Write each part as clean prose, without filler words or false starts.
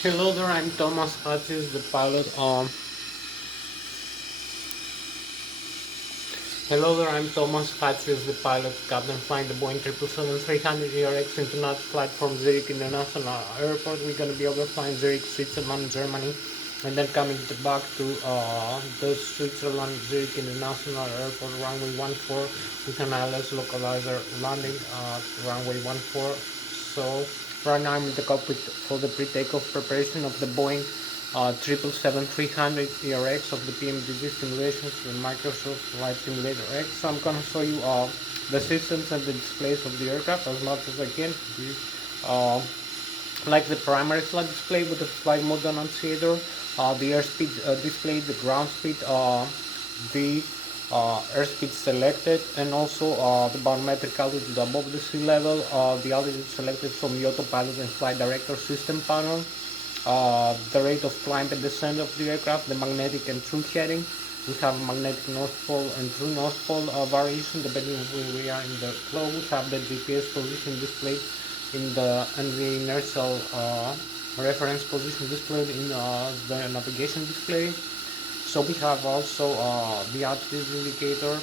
Hello there, I'm Thomas Hatsios, the pilot. Hello there, I'm Thomas Hatsios, the pilot, captain flying the Boeing 777-300 ERX international flight from Zurich International Airport. We're gonna be overflying Zurich, Switzerland, Germany, and then coming back to the Switzerland Zurich International Airport runway 14 with an ILS localizer landing at runway 14. So right now I'm in the cockpit for the pre-takeoff preparation of the Boeing 777-300 ERX of the PMDG simulations with Microsoft Flight Simulator X. So I'm gonna show you the systems and the displays of the aircraft as much as I can. Uh, like the primary flight display with the flight mode annunciator, the airspeed display, the ground speed, the airspeed selected, and also the barometric altitude above the sea level, the altitude selected from the autopilot and flight director system panel, the rate of climb and descent of the aircraft, the magnetic and true heading. We have magnetic north pole and true north pole variation depending on where we are in the globe. We have the GPS position displayed in the and the inertial reference position displayed in the navigation display. So we have also the altitude indicator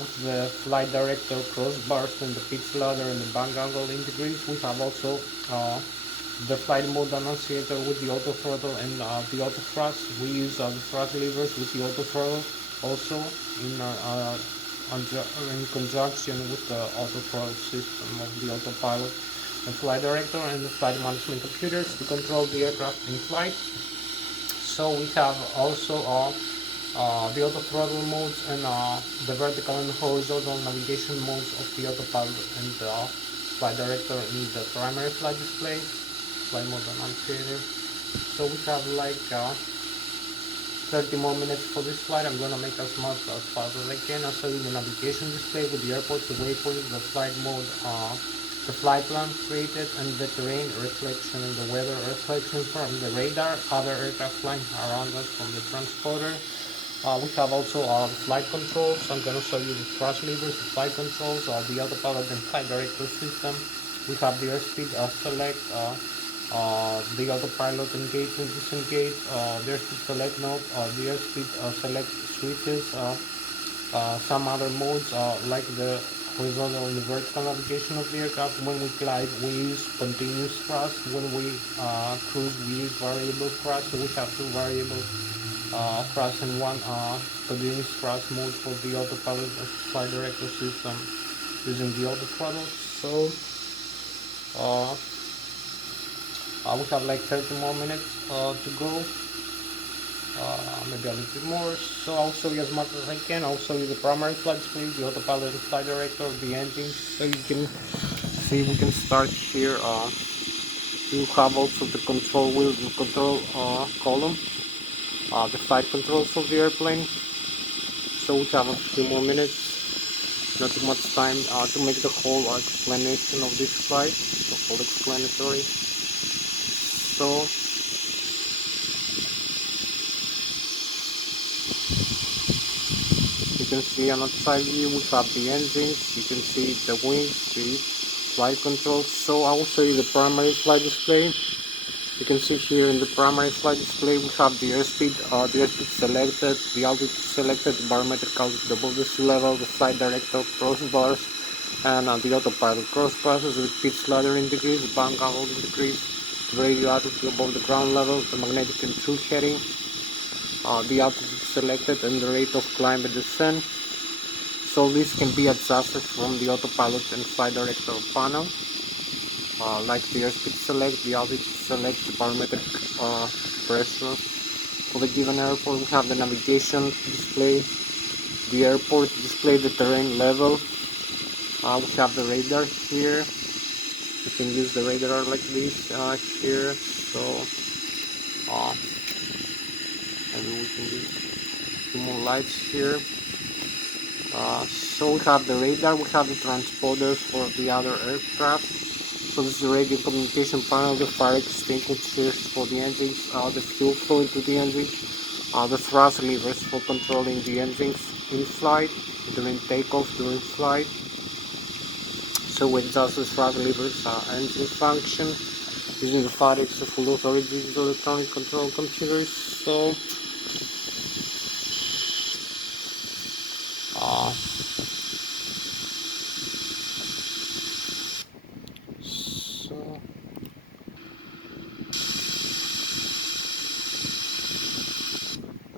with the flight director crossbars and the pitch ladder and the bank angle in degrees. We have also the flight mode annunciator with the auto throttle and the auto thrust. We use the thrust levers with the auto throttle also in conjunction with the auto throttle system of the autopilot, the flight director, and the flight management computers to control the aircraft in flight. So we have also the auto throttle modes and the vertical and horizontal navigation modes of the autopilot and the flight director in the primary flight display, flight mode annunciator. So we have like 30 more minutes for this flight. I'm gonna make as much as fast as I can. I'll show you the navigation display with the airports, the waypoints, the flight mode, the flight plan created, and the terrain reflection and the weather reflection from the radar, other aircraft flying around us from the transporter. We have also flight controls. I'm going to show you the thrust levers, the flight controls, the autopilot and flight director system. We have the airspeed select, the autopilot engage and disengage, the airspeed select node, the airspeed select switches, some other modes like the horizontal and the vertical navigation of the aircraft. When we glide, we use continuous thrust. When we cruise, we use variable thrust. So we have two variable thrust and one continuous thrust mode for the autopilot and flight director system using the auto throttle. So we have like 30 more minutes to go. Maybe a little bit more. So I'll show you as much as I can. I'll show you the primary flight display, the autopilot and flight director, the engine. So you can see we can start here. You have also the control wheel and control column, the flight controls of the airplane. So we have a few more minutes, not too much time to make the whole explanation of this flight, the whole explanatory. So you can see on the side view we have the engines, you can see the wings, the flight controls. So I will show you the primary flight display. You can see here in the primary flight display we have the airspeed selected, the altitude selected, the barometric altitude above the sea level, the flight director crossbars, and the autopilot crossbars with pitch ladder in degrees, the bank angle in degrees, the radio altitude above the ground level, the magnetic and true heading, the altitude selected, and the rate of climb and descent. So this can be adjusted from the autopilot and flight director panel, like the airspeed select, the altitude select, the barometric pressure for the given airport. We have the navigation display, the airport display, the terrain level. We have the radar here. You can use the radar like this here. So maybe we can use a few more lights here. So we have the radar, we have the transponders for the other aircraft. So this is the radio communication panel, the fire extinguishers for the engines, the fuel fluid to the engines, the thrust levers for controlling the engines, in flight, during takeoff, during flight. So we adjust the thrust levers, engine function, using the FADEX of full authority digital electronic control computers. So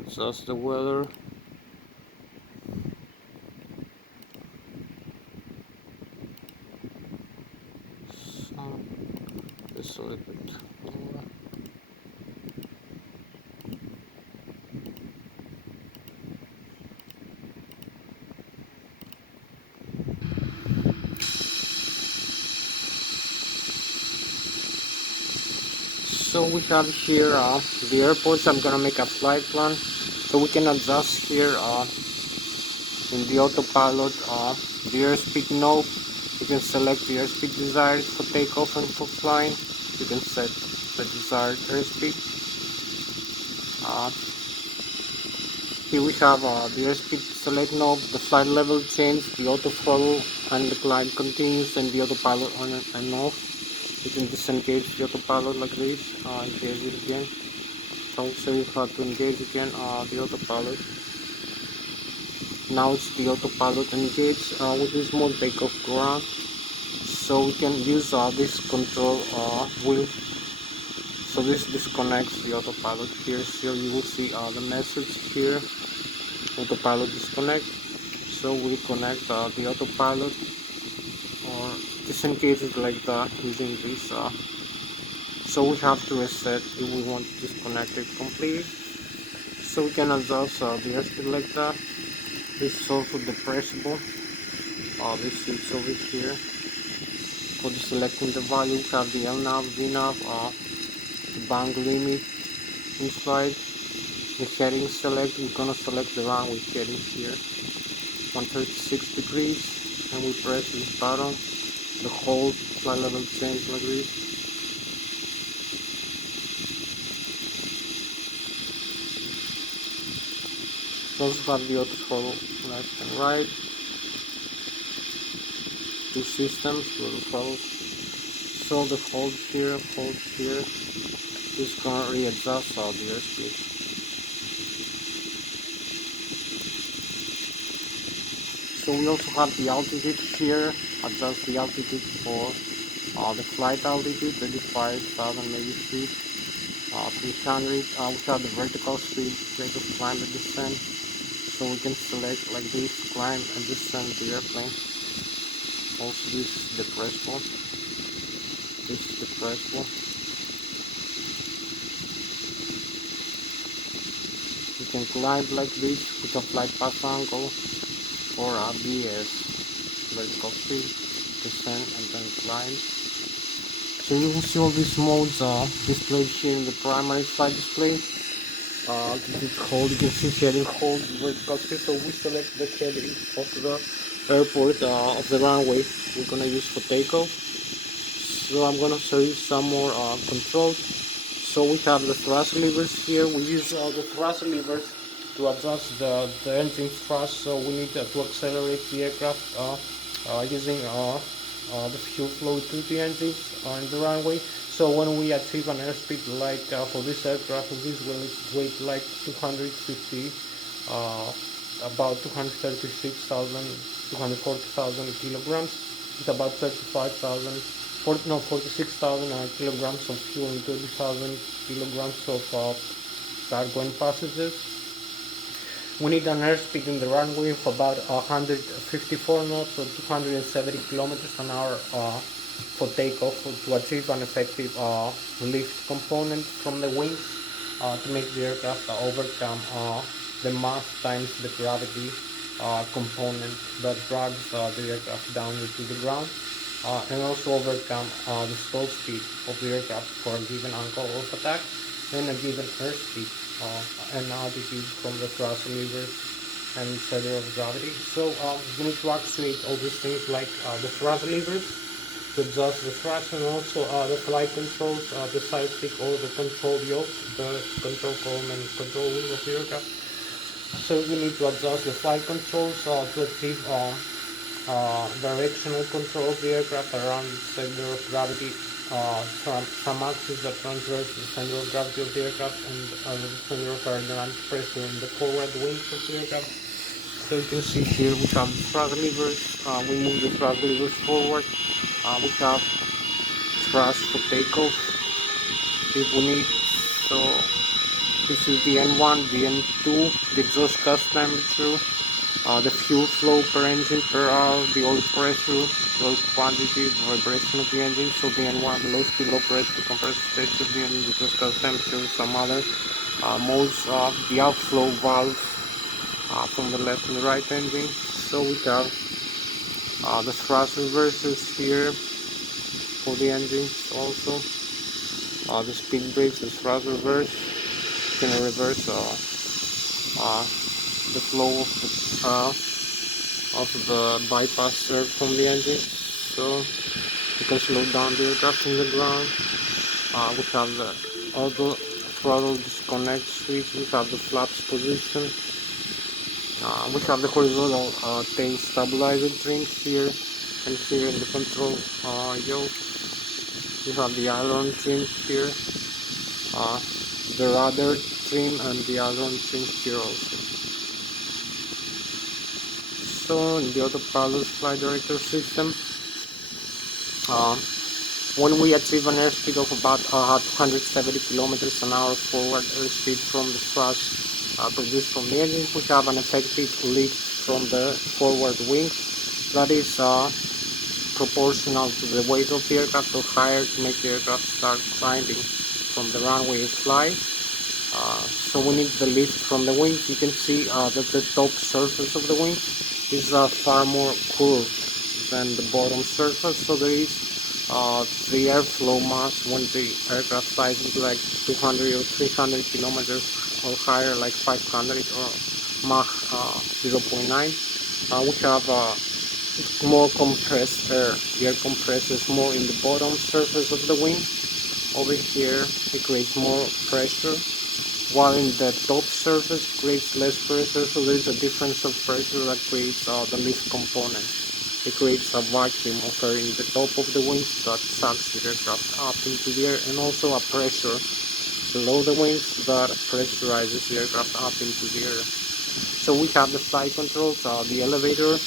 adjust the weather. So just a little bit lower. So we have here the airports. I'm gonna make a flight plan, so we can adjust here in the autopilot the airspeed knob. You can select the airspeed desired for takeoff and for flying. You can set the desired airspeed. Here we have the airspeed select knob, the flight level change, the auto throttle, and the climb continues, and the autopilot on and off. You can disengage the autopilot like this, engage it again. Also you have to engage again the autopilot. Now it's the autopilot engaged with this mode takeoff ground. So we can use this control wheel. So this disconnects the autopilot here. So you will see the message here, autopilot disconnect. So we connect the autopilot or disengage it like that using this. So we have to reset if we want to disconnect it completely. So we can adjust the airspeed like that. This is also depressible. This switch over here. For the selecting the value, we have the LNAV, VNAV, the bank limit inside. The heading select, we're gonna select the runway heading here, 136 degrees, and we press this button. The whole flight level change like this. We also have the auto throttle left and right. Two systems, auto throttle. So the hold here, is gonna readjust the airspeed. So we also have the altitude here, adjust the altitude for the flight altitude, 35,000 maybe feet, 300. We have the vertical speed, rate of climb and descent. So we can select like this, climb and descend the airplane. Also this is depressible. This is depressible. You can climb like this with a flight path angle or a BS, vertical speed, descent and then climb. So you will see all these modes displayed here in the primary flight display. This is hold, you can see heading hold, vertical speed. So we select the heading of the airport of the runway we're gonna use for takeoff. So I'm gonna show you some more controls. So we have the thrust levers here. We use the thrust levers to adjust the engine thrust. So we need to accelerate the aircraft using the fuel flow to the engines on the runway. So when we achieve an airspeed like for this aircraft, this will weight like 250, about 236,000, 240,000 kilograms. It's about 46,000 kilograms of fuel and 30,000 kilograms of cargo and passengers. We need an airspeed in the runway of about 154 knots or 270 kilometers an hour for takeoff to achieve an effective lift component from the wings to make the aircraft overcome the mass times the gravity component that drags the aircraft down to the ground, and also overcome the stall speed of the aircraft for a given angle of attack and a given airspeed and altitude from the thrust levers and center of gravity. So you need to actuate all these things like the thrust levers to adjust the thrust, and also the flight controls, the side stick or the control yoke, the control column and control wheel of the aircraft. So we need to adjust the flight controls to achieve directional control of the aircraft around the center of gravity. Some axis that transverse the center of gravity of the aircraft and the center of aerodynamic pressure in the forward wings of the aircraft. So you can see here we have the thrust levers. We move the thrust levers forward. We have thrust for takeoff if we need. So this is the N1, the N2, the exhaust gas temperature, the fuel flow per engine per hour, the oil pressure, the oil quantity, the vibration of the engine. So the N1, the low speed, low pressure, compressed stage of the engine, the exhaust gas temperature, some other modes of the outflow valve from the left and the right engine. So we have the thrust reversers here for the engines also. The speed brakes, the thrust reverse, can reverse the flow of the bypass served from the engine. So you can slow down the aircraft in the ground. We have the auto throttle disconnect switch. We have the flaps position. We have the horizontal tail stabilizer trims here and here in the control yoke. We have the aileron trims here, the rudder trim and the aileron trim here also. So in the autopilot flight director system, when we achieve an airspeed of about 270 kilometers an hour forward airspeed from the thrust produced from the engine, we have an effective lift from the forward wing that is proportional to the weight of the aircraft or higher to make the aircraft start climbing from the runway and fly. So we need the lift from the wings. You can see that the top surface of the wing is far more curved than the bottom surface, so there is the airflow mass when the aircraft flies into like 200 or 300 kilometers or higher, like 500 or Mach 0.9. We have more compressed air. The air compresses more in the bottom surface of the wing. Over here it creates more pressure, while in the top surface creates less pressure, so there is a difference of pressure that creates the lift component. It creates a vacuum of air in the top of the wings that sucks the aircraft up into the air, and also a pressure below the wings that pressurizes the aircraft up into the air. So we have the flight controls, the elevator,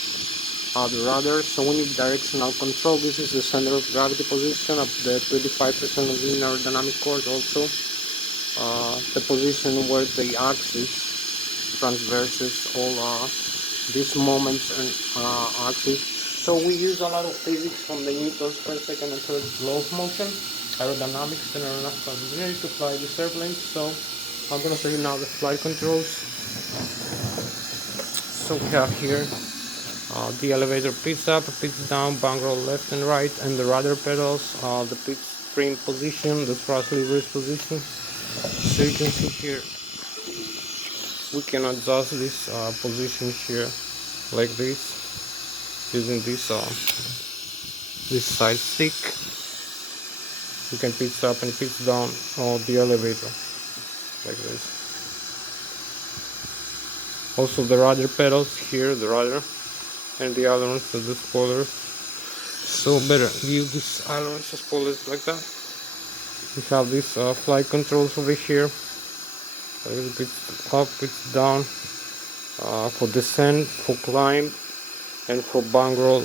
the rudder. So we need directional control. This is the center of gravity position of the 25% of the aerodynamic core, also the position where the axis transverses all these moments and axis. So we use a lot of physics from the newtons per second and third law of motion, aerodynamics and aeronautical engineering to fly this airplane. So I'm going to show you now the flight controls. So we have here the elevator pitch up, pitch down, bank roll left and right, and the rudder pedals, the pitch spring position, the thrust levers position. So you can see here we can adjust this position here like this using this side stick. You can pitch up and pitch down the elevator like this. Also the rudder pedals here, the rudder and the ailerons and the spoilers. So better view these ailerons and spoilers like that. We have these flight controls over here. A little bit up, bit down, for descent, for climb, and for bank roll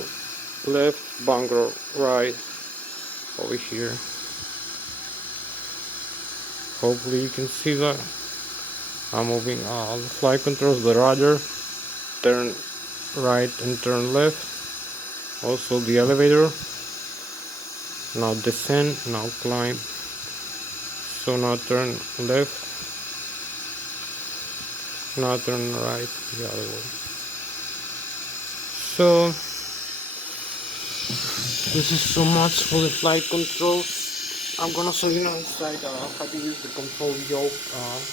left, bank roll right over here. Hopefully you can see that. I'm moving the flight controls, the rudder, turn right and turn left. Also the elevator. Now descend, now climb. So now turn left. Now turn right the other way. So this is so much for the flight controls. I'm gonna show you now inside how to use the control yoke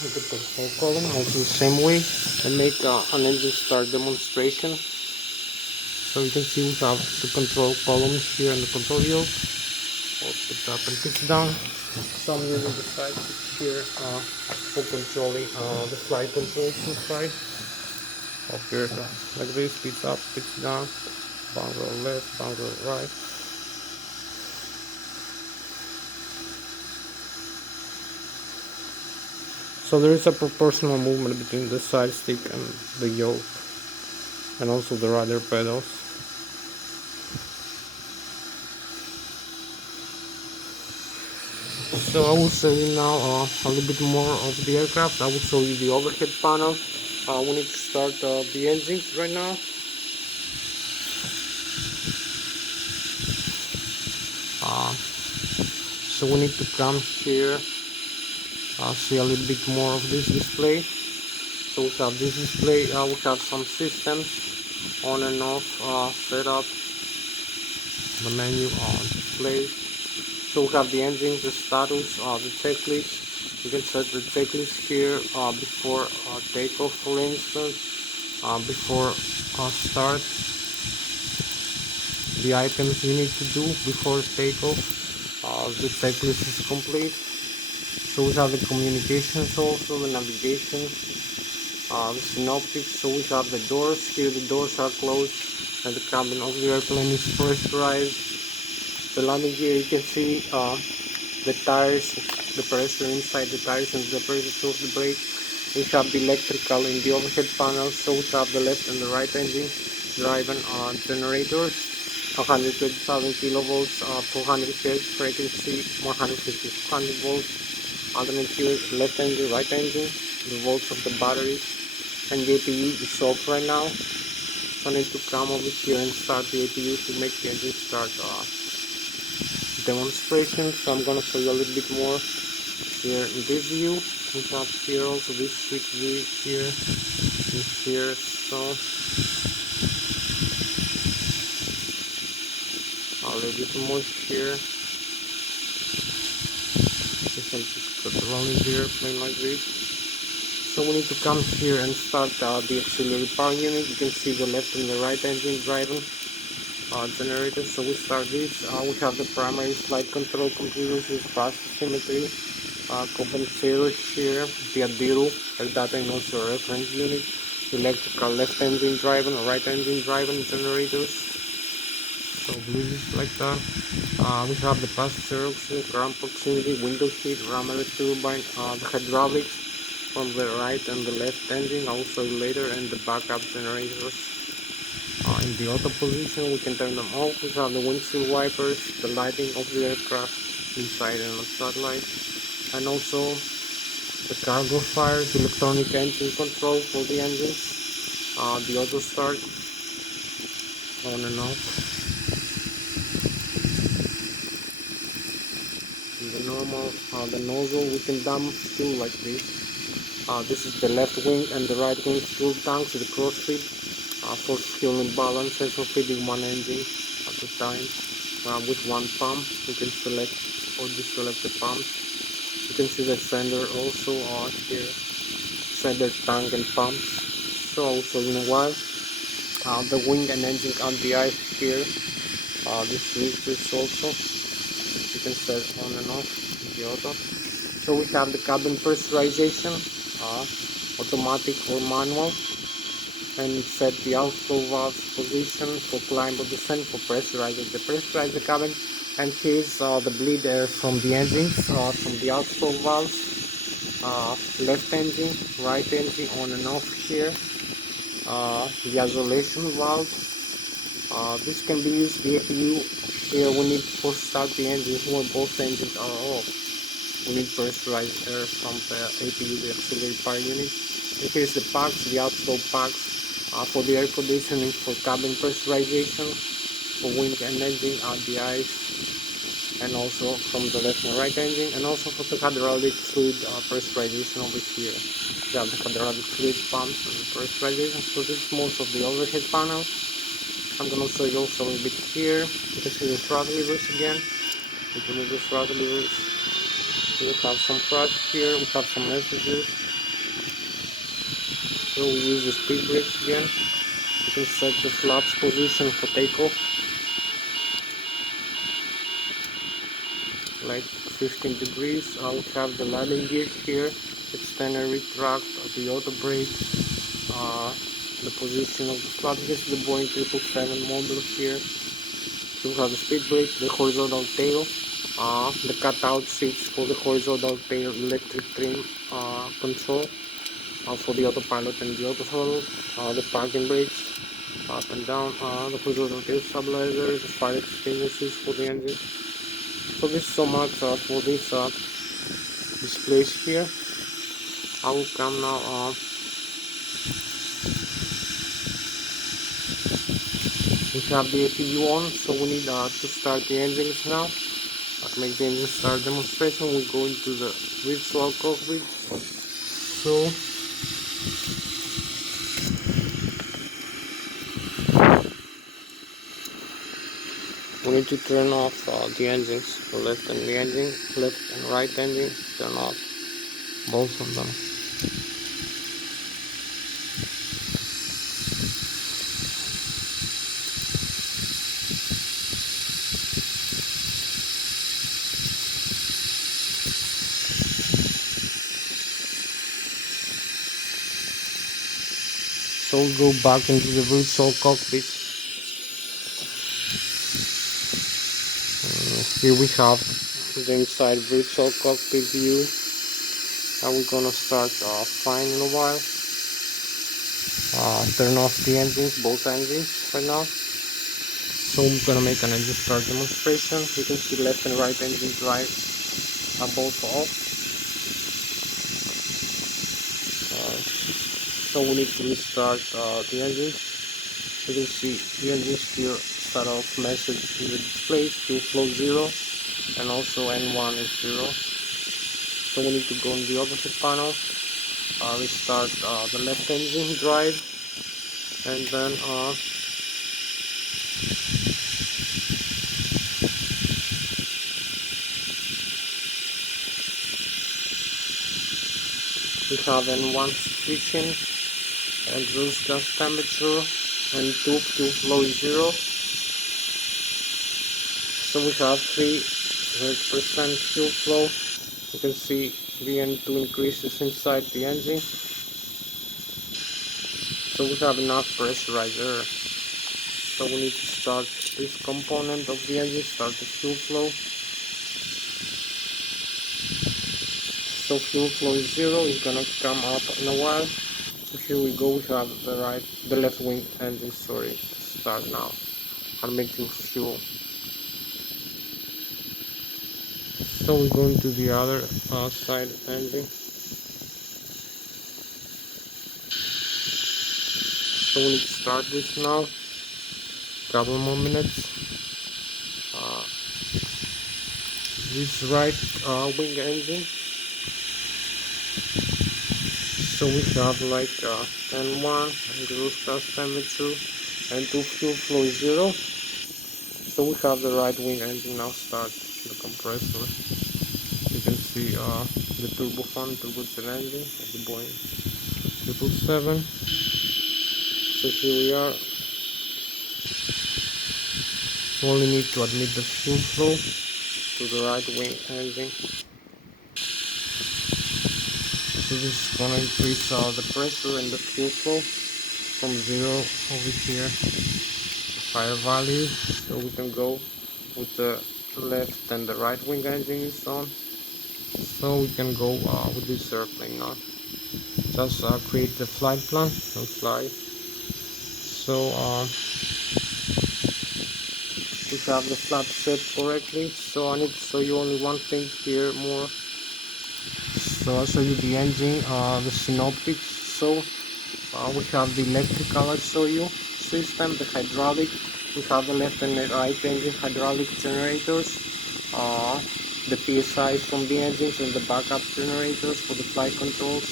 with the control column, also the same way, and make an engine start demonstration. So you can see we have the control column here and the control yoke. All picked up and pitched down. So I'm using the side switch here for controlling the flight controls inside. Up here, like this, speeds up, speeds down, bunker left, bunker right. So there is a proportional movement between the side stick and the yoke, and also the rudder pedals. So I will show you now a little bit more of the aircraft. I will show you the overhead panel. We need to start the engines right now. So we need to come here, see a little bit more of this display. So we have this display, we have some systems on and off setup, the menu on display. So we have the engine, the status, the checklist. You can set the checklist here before takeoff, for instance, before start, the items you need to do before takeoff. The checklist is complete. So we have the communications, also the navigation, the synoptics. So we have the doors here. The doors are closed and the cabin of the airplane is pressurized. The landing gear, you can see the tires, the pressure inside the tires and the pressure of the brake. We have the electrical in the overhead panel. So we have the left and the right engine driven generators, 120,000 kilovolts, 400 Hz frequency, 150 200 volts. Alternate here, left engine, right engine, the volts of the battery, and the APU is off right now. So I need to come over here and start the APU to make the engine start demonstration. So I'm gonna show you a little bit more here in this view. We have here also this switch view here and here. So a little bit more here. You can put the rolling here, plain like this. So we need to come here and start the auxiliary power unit. You can see the left and the right engine driving generator. So we start this. We have the primary flight control computers with fast symmetry, compensator here, the ADIRU, data and also a reference unit, electrical left engine driving, right engine driving generators. So this is like that. We have the passenger oxygen, ground proximity, window heat, ram turbine, the hydraulics from the right and the left engine, also later, and the backup generators. In the auto position, we can turn them off. We have the windshield wipers, the lighting of the aircraft inside and outside light, and also the cargo fires, the electronic engine control for the engines, the auto start, on and off. The normal, the nozzle, we can dump still like this. This is the left wing and the right wing fuel tanks, the cross feed for fuel imbalance, and for feeding one engine at a time with one pump. You can select or deselect the pump. You can see the sender also here, sender tank and pumps. So also in a while, the wing and engine on the ice here. This switches also. You can set on and off the auto. So we have the cabin pressurization, automatic or manual, and set the outflow valve position for climb or descent for pressurizing the cabin. And here's the bleed air from the engines, from the outflow valves, left engine, right engine, on and off here, the isolation valve. This can be used, the APU here. We need to start the engines when both engines are off. We need pressurized air from the APU, the auxiliary power unit. And here's the packs, the outflow packs for the air conditioning, for cabin pressurization, for wing and engine on the ice, and also from the left and right engine, and also for the hydraulic fluid pressurization over here. We have the hydraulic fluid pumps and the pressurization. So this is most of the overhead panel. I'm gonna show you also a bit here. You can see the throttle levers again. We can move the throttle levers. We have some thrust here. We have some messages. So we use the speed brakes again. You can set the flaps position for takeoff, like 15 degrees. We have the landing gear here, extender retract, the auto brake, the position of the flat. This is the Boeing 777 model here. So we have the speed brake, the horizontal tail, the cutout seats for the horizontal tail, electric trim control for the autopilot and the auto throttle, the parking brakes, up and down, the horizontal tail stabilizer, the fire extinguishers for the engine. So this is so much for this displays here. I will come now. We have the APU on, so we need to start the engines now. To make the engine start demonstration, we go into the virtual cockpit. So we need to turn off the engines, the left and right engine, turn off both of them. So we go back into the virtual cockpit. Here we have the inside virtual cockpit view. And we're gonna start flying in a while. Turn off the engines, both engines right now. So I'm gonna make an engine start demonstration. You can see left and right engine drive are both off. So we need to restart the engines. You can see the engines here start off message in the display, fuel flow 0, and also N1 is 0. So we need to go in the opposite panel, restart the left engine drive, and then we have N1 switching, exhaust gas temperature, and tube fuel flow is 0. So we have 300% fuel flow. You can see the N2 increases inside the engine. So we have enough pressurizer. So we need to start this component of the engine, start the fuel flow. So fuel flow is 0, it's gonna come up in a while. So here we go, we have the left wing engine, start now. I'm making fuel. So we go into the other side engine. So we need to start this now. Couple more minutes. This right wing engine. So we have like N1 exhaust gas temperature, N2 fuel flow is 0. So we have the right wing engine now start the compressor. You can see the turbofan, turbojet engine of the Boeing 777. So here we are. We only need to admit the fuel flow to the right wing engine. So this is gonna increase the pressure and the fuel flow from 0 over here to higher value. So we can go with the left and the right wing engine is on. So we can go with this airplane now. Just create the flight plan and fly. So we have the flap set correctly. So I need to show you only one thing here more. So I'll show you the engine, the synoptics. So we have the electrical, I'll show you, system, the hydraulic. We have the left and the right engine hydraulic generators, the PSI from the engines and the backup generators for the flight controls,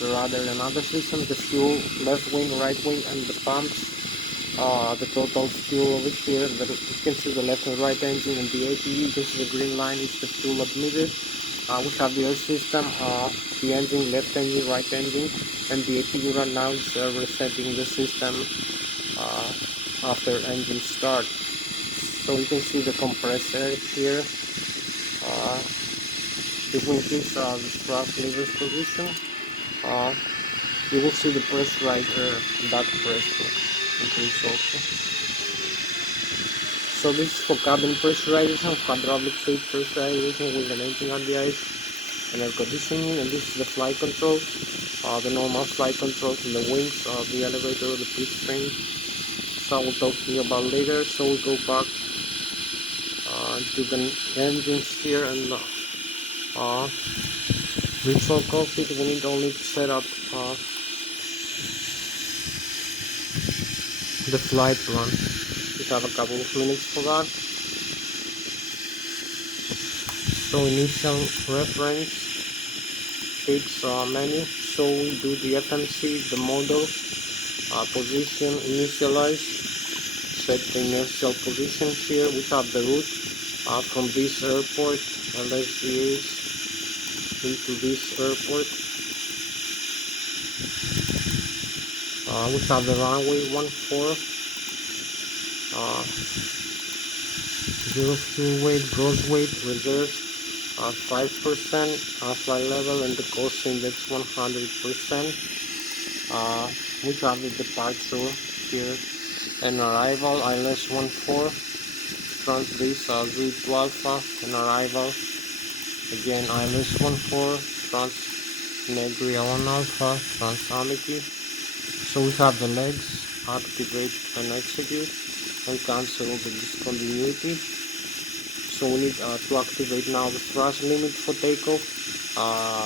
the rudder and other systems, the fuel, left wing, right wing, and the pumps, the total fuel over here. You can see the left and right engine and the APU. You can see the green line is the fuel admitted. We have the air system, the engine, left engine, right engine, and the APU right now is resetting the system after engine start. So you can see the compressor here. If we increase the thrust levers position, You will see the pressurizer back pressure increase also. So this is for cabin pressurization, hydraulic fluid pressurization with an engine RDIs and air conditioning, and this is the flight controls, the normal flight controls in the wings, the elevator, the pitch frame. So I will talk to you about later. So we go back to the engines here, and virtual cockpit. We need only to set up the flight plan. We have a couple of minutes for that. So initial reference fix menu. So we do the FMC, the model, position, initialize, set the initial position here. We have the route from this airport, Lszh, into this airport. We have the runway 14, 0 fuel weight, gross weight, reserve 5%, flight level, and the cost index 100%. We have the departure here and arrival, Lszh 14, trans-base Zulu to Alpha, and arrival, again Lszh 14, trans-Negria 1 Alpha, trans-Amity. So we have the legs, activate and execute, and cancel the discontinuity. So we need to activate now the thrust limit for takeoff,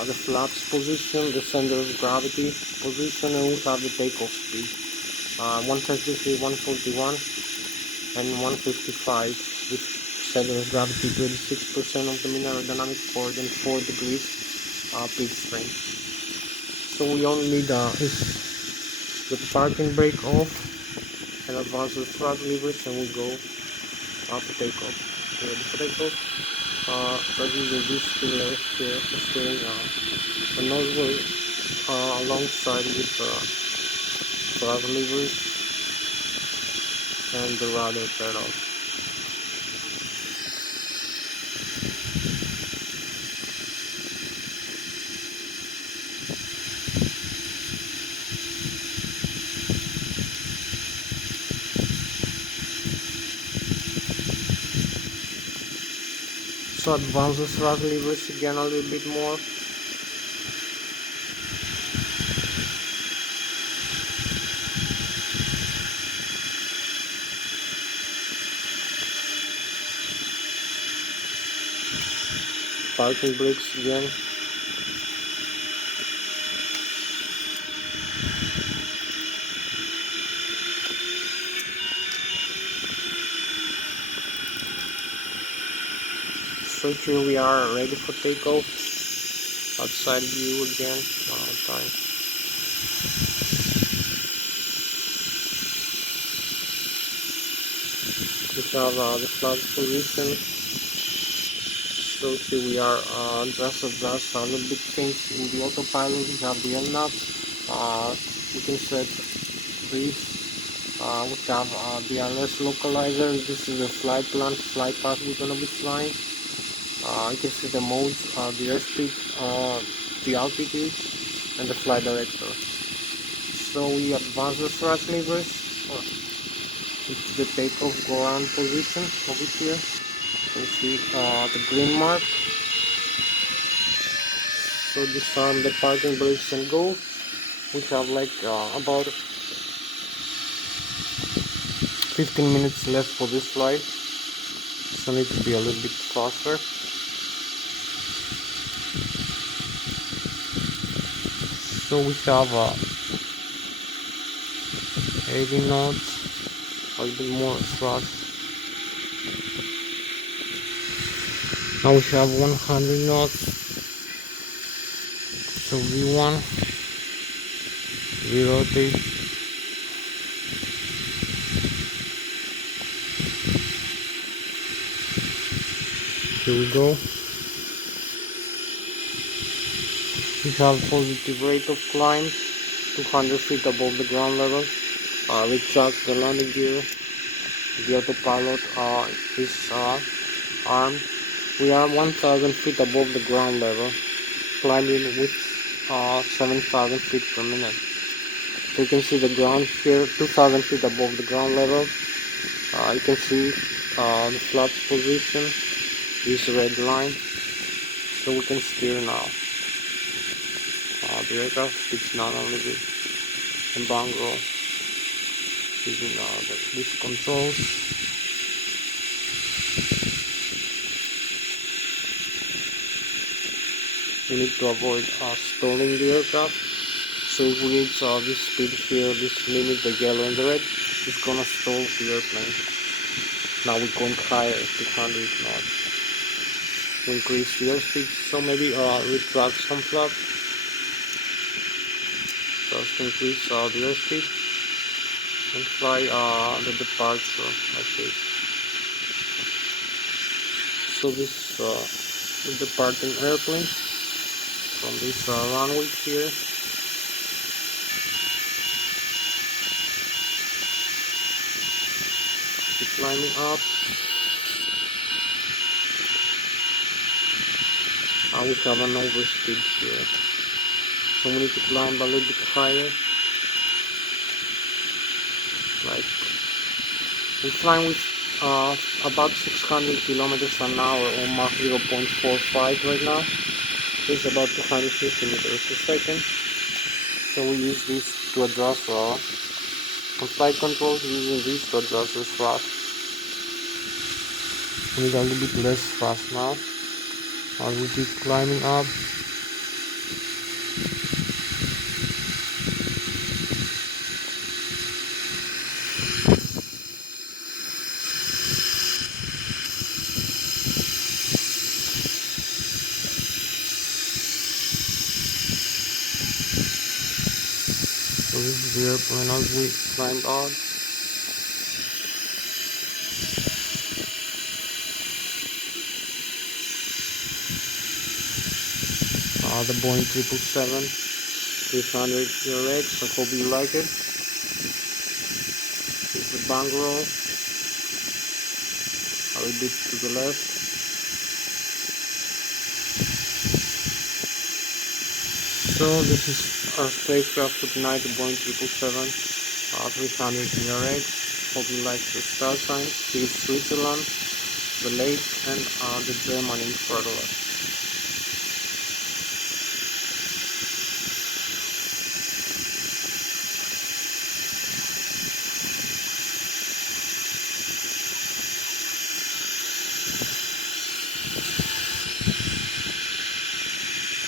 the flaps position, the center of gravity position, and we have the takeoff speed, 133, 141, and 155, with center of gravity 26% of the mean aerodynamic force and 4 degrees pitch frame. So we only need the parking brake off and advance the thrust levers, and we go to takeoff. Ready for takeoff. Start using this pillar here for steering the nozzle alongside with the thrust levers and the rudder pedal. So advance the thrust levers again a little bit more. Parking brakes again. So here we are ready for takeoff. Outside view again, time. We have the flag position. So here we are, just adjust a little bit change in the autopilot. We have the LNAV. We can set brief. We have the Lszh localizer. This is the flight plan, flight path we're gonna be flying. You can see the modes, the airspeed, the altitude, and the flight director. So we advance the thrust levers. It's the takeoff go around position over here. You can see the green mark. So disarm the parking brakes and go. We have like about 15 minutes left for this flight, so need to be a little bit faster. So we have 80 knots, a little bit more thrust. Now we have 100 knots. So V1, we rotate. Here we go. We have positive rate of climb, 200 feet above the ground level. Retract the landing gear. The autopilot is armed. We are 1000 feet above the ground level, climbing with 7000 feet per minute. So you can see the ground here, 2,000 feet above the ground level. You can see the Flught position, this red line. So we can steer now. The aircraft is not only the embargo using these controls. We need to avoid stalling the aircraft. So if we reach this speed here, this limit, the yellow and the red, it's gonna stall the airplane. Now we're going higher, 200 knots. To increase the airspeed, so maybe retract some flap. Just increase the airspeed and fly the departure like this. So this is the departing airplane from this runway here. Keep climbing up. We have an overspeed here, so we need to climb a little bit higher. Like we're flying with about 600 kilometers an hour or Mach 0.45 right now. It's about 250 meters a second. So we use this to adjust on flight controls, using this to adjust the thrust. We need a little bit less thrust now. We keep climbing up. So this is the airplane as we climbed on. The Boeing 777-300 ERX. I hope you like it. This is the bank roll. A little bit to the left. So this is our spacecraft for tonight, the Boeing 777-300 ERX. Hope you like the star sign. This is Switzerland, the lake, and the Germany infrared.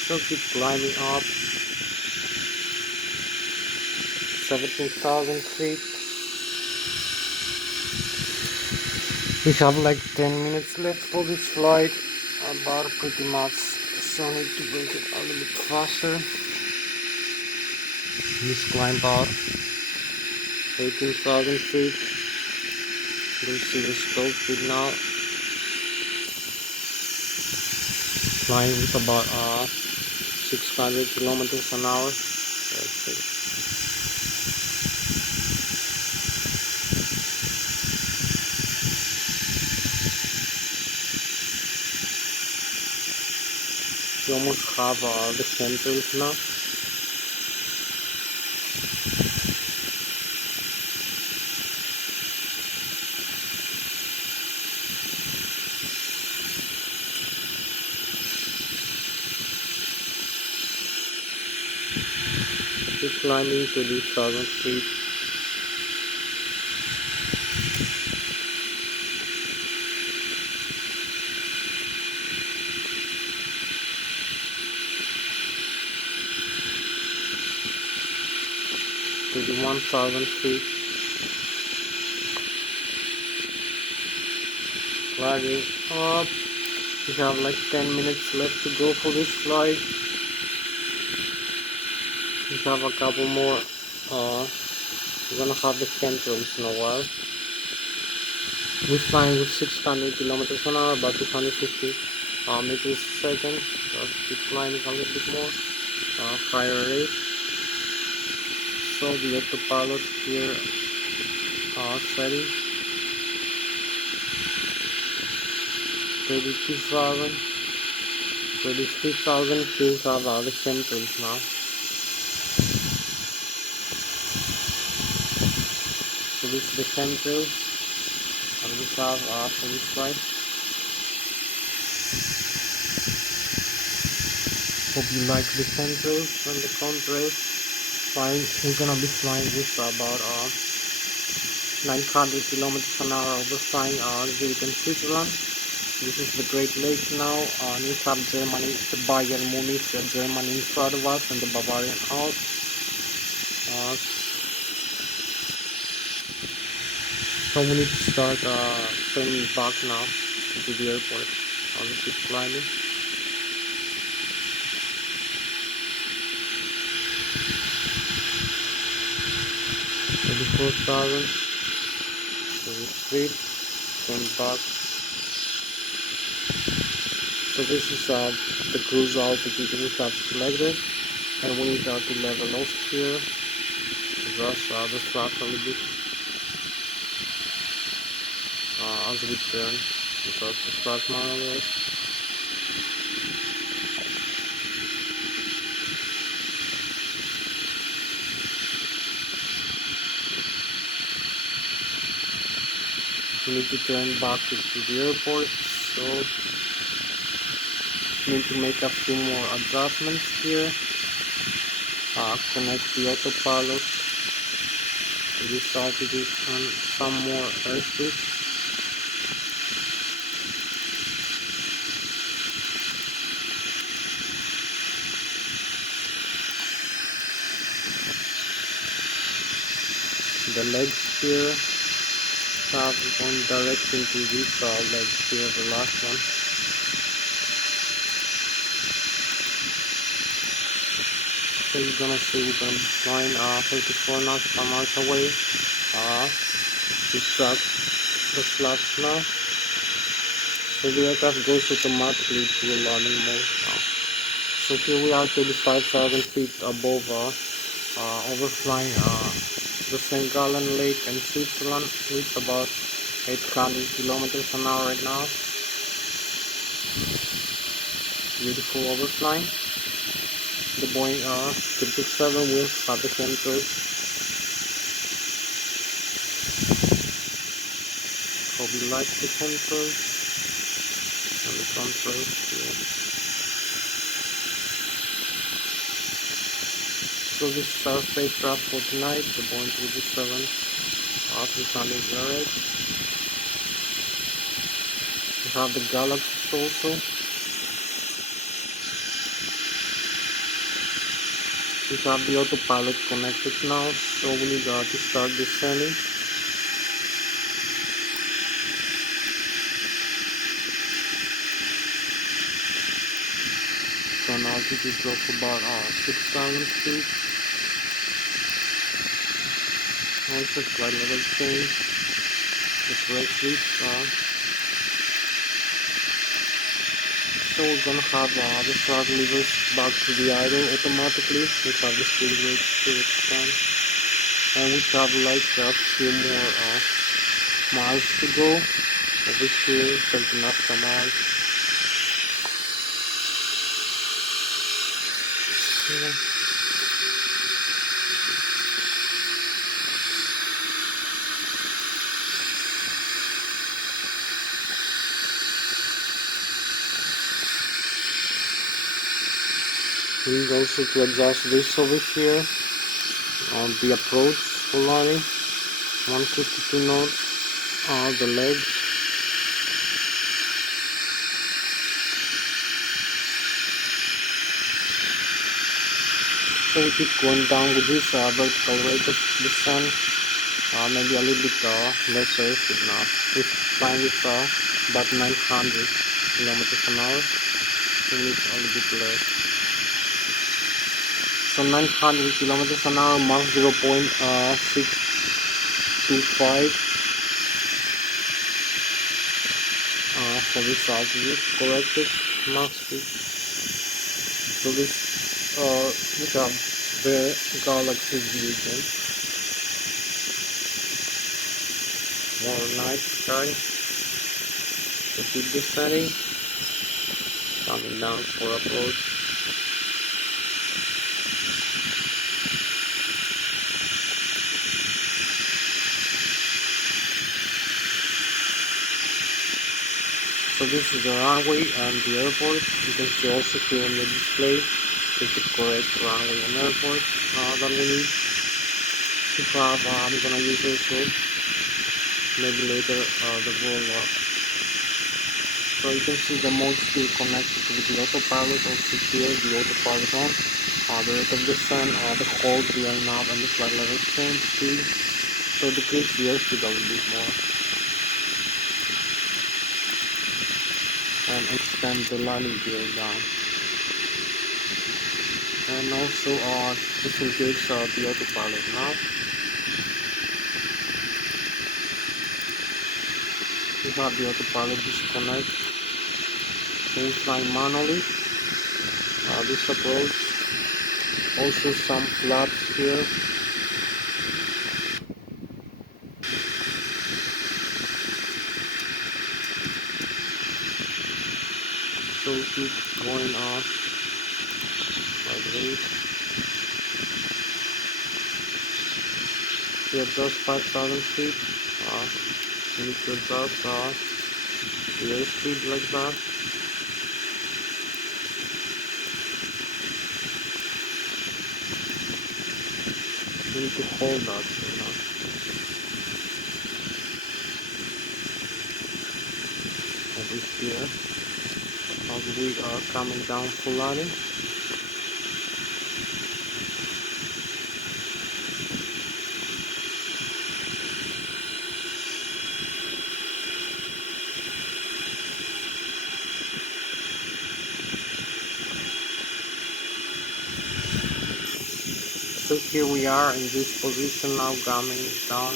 So keep climbing up. 17,000 feet. We have like 10 minutes left for this flight. About pretty much. So I need to make it a little bit faster. This climb out 18,000 feet. You'll see the stall speed now. Flying with about 600 kilometers an hour. Let's see. We almost have the chemtrails now. Keep climbing to the 1,000 feet. To the 1,000 feet. Flagging up. We have like 10 minutes left to go for this flight. We have a couple more. We're gonna have the chemtrails in a while. We're flying with 600 kilometers an hour, about 250 meters a second. Just keep climbing a little bit more. Higher rate. So the autopilot here setting 32,000, 33,000. Here we have the chemtrails now. So this is the chemtrail and we have for this flight. Hope you like the chemtrails and the contrails. We're gonna be flying with about 900 kilometers an hour over flying Zurich and Switzerland. This is the Great Lake now, and we have Germany, the Bayern Munich, Germany in front of us, and the Bavarian Alps. So we need to start turning back now to the airport. I'll keep climbing. 34,000. So we straight, turn back. So this is the cruise altitude we have selected, and we need to level off here. Adjust the flash a little bit as we turn, because the start manually. We need to turn back to the airport, so we need to make a few more adjustments here. Connect the autopilot to this altitude and some more airspeed. The legs here have going direct into this legs here, the last one. So you're gonna see we're gonna be flying 34 nautical miles away. We start the flaps now. So the aircraft goes automatically to a landing mode now. So here we are 35,000 feet above overflying the St. Gallen Lake in Switzerland. It's about 800 kilometers an hour right now. Beautiful overflying. The Boeing 777 will have the chemtrails. Hope you like the chemtrails and the contrails here. So this is our spacecraft for tonight, the Boeing 777 308. We have the galaxies also. We have the autopilot connected now, so we need to start descending. So now altitude drop about 6,000 feet. Also slight level change. The brake switch. So we're gonna have the throttle levers back to the idle automatically. We have the speed brake to expand, and we have like a few more miles to go over here, 30 nautical miles. Yeah. We need also to adjust this over here on the approach for landing. 152 knots, the legs. So we keep going down with this vertical rate of descent, maybe a little bit less airspeed now. We're flying with about 900 kilometers an hour, so we need a little bit less. So 900 kilometers an hour, Mach 0.625 for this altitude, corrected Mach speed. So this we have the galaxy view again. More night sky. So keep descending, coming down for approach. So this is the runway and the airport. You can see also here in the display is the correct runway and airport that we need to have. I'm gonna use this road, maybe later the Volvo. So you can see the mode still connected with the autopilot. Also here the autopilot on. The rate of descent, the hold, the nav, and the flight level change speed. So decrease the airspeed a little bit more. And extend the landing gear down. And also disengage the autopilot now. We have the autopilot disconnect. Change flying manually. This approach. Also some flaps here. So keep going off like this. To adjust 5,000 feet, you need to adjust the airspeed like that. You need to hold that, over here as we are coming down for landing. So here we are in this position now, coming down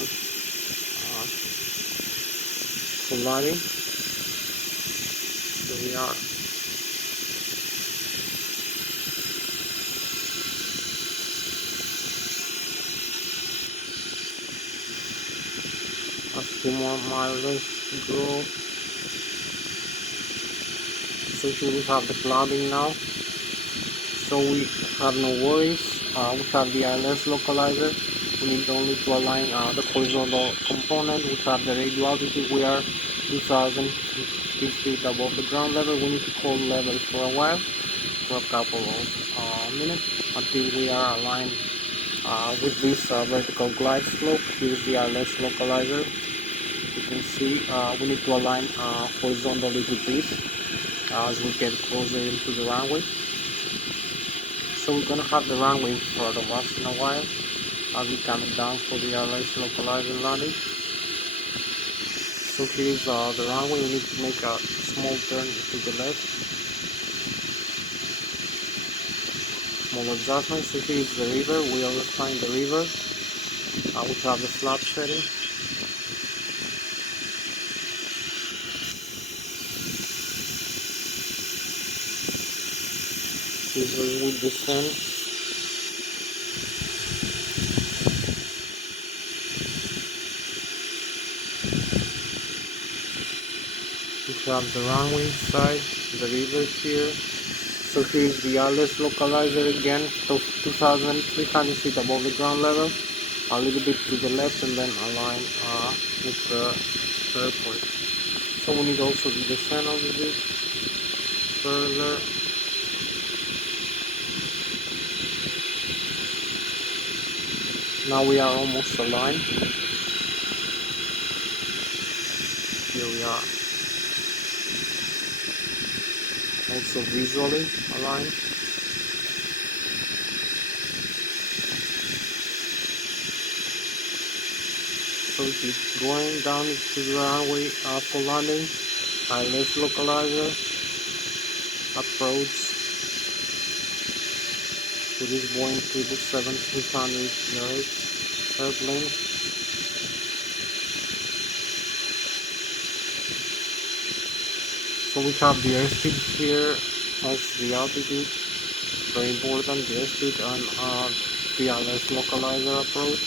for landing. Here we are. A few more miles to go. So here we have the clouding now. So we have no worries. We have the Lszh localizer. We need only to align the horizontal component. We have the radio altitude. We are 2,000 feet above the ground level. We need to hold level for a while, for a couple of minutes, until we are aligned with this vertical glide slope. Here's the Lszh localizer. You can see we need to align horizontally with this as we get closer into the runway. So we're gonna have the runway in front of us in a while as we're coming down for the Lszh localizer landing. So here's the runway. We need to make a small turn to the left. Small adjustment. So here's the river. We always find the river. We have the flat setting. Here's where we descend. We have the runway side, the river here. So here's the Lszh localizer again, so 2,300 feet above the ground level, a little bit to the left, and then align with the airport. So we need also to descend a little bit further. Now we are almost aligned. Here we are. Also visually aligned. So we keep going down to the runway for landing. Lszh localizer approach to this Boeing 777-300 airplane. So we have the airspeed here as the altitude, very important, the airspeed, and the Lszh localizer approach,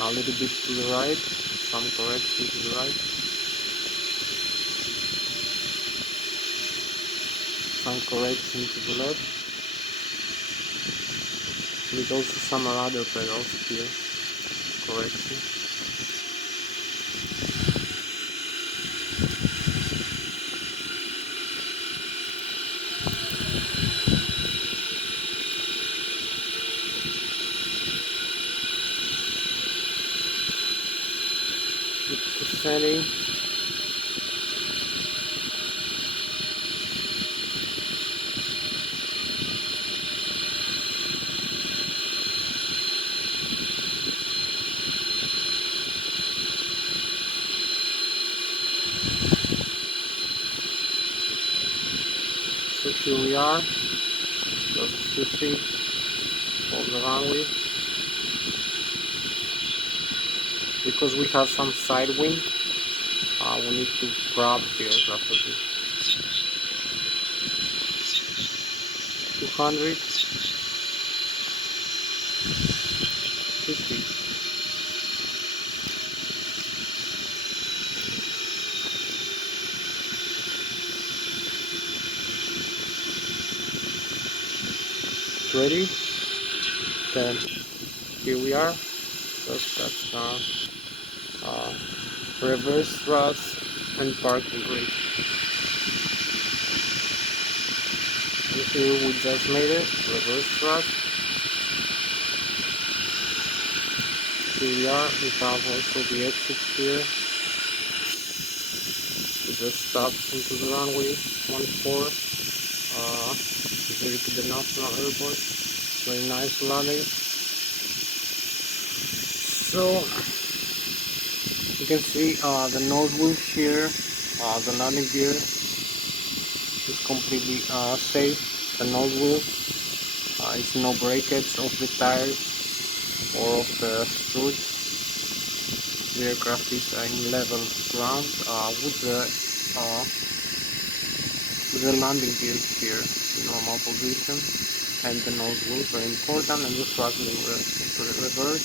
a little bit to the right, some correction to the right, some correction to the left, with also some rudder pedals here, correction. netting. So here we are, just 2 feet of the runway. Because we have some side wind, we need to grab the aircraft a bit. 250. Ready? Then here we are. Just that's reverse thrust and parking brake. And here we just made it. Reverse thrust. Here we are. We have also the exit here. We just stopped into the runway 14. Here to the National Airport. Very nice landing. So you can see the nose wheel here, the landing gear is completely safe. The nose wheel is no breakage of the tires or of the struts. The aircraft is in level ground with the landing gear here in normal position, and the nose wheel very important, and the throttling reverse.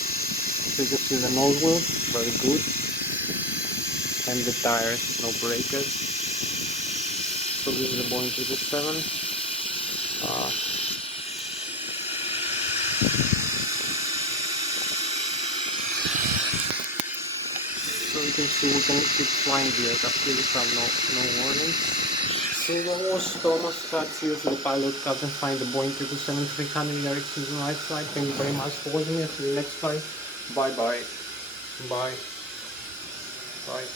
So you can see the nose wheel very good, and the tires no breakage. So this is the Boeing 777. So you can see we can keep flying the aircraft. We have no warnings. So that was Thomas Hatsios, the pilot, Captain Flying the Boeing 777-300 direct season life flight. Thank you very much for watching. See you next time. Bye bye. Bye. Bye.